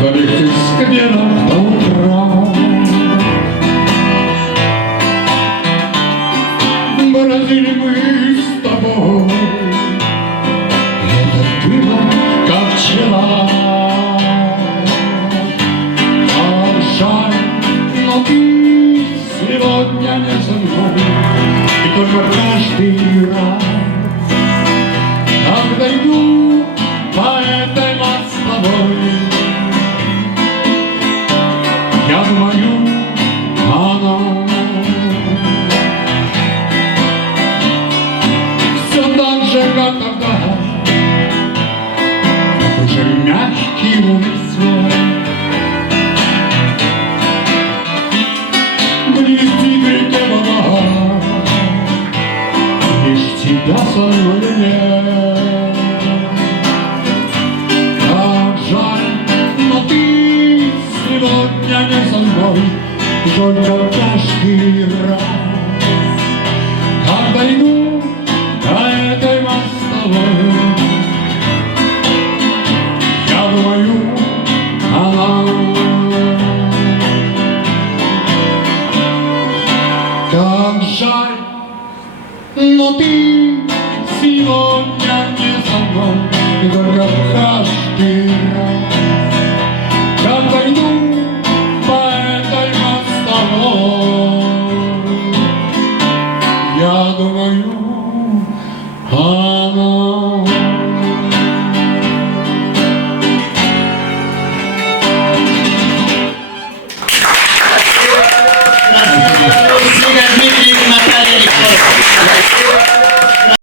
Забегать из сквера до утра. Бродили мы с тобой, это было как вчера. А жаль, но ты сегодня не со мной, и только каждый раз, когда иду по этой мостовой, я думаю, она все так же, как тогда, такой же мягкий лунный свет. Блестит в реке вода, лишь тебя со мной нет. Как жаль, но ты сегодня не со мной, только каждый раз, когда иду по этой мостовой, я думаю, она. Как жаль, но ты сегодня не со мной, и только каждый раз, когда иду по этой мостовой, я думаю,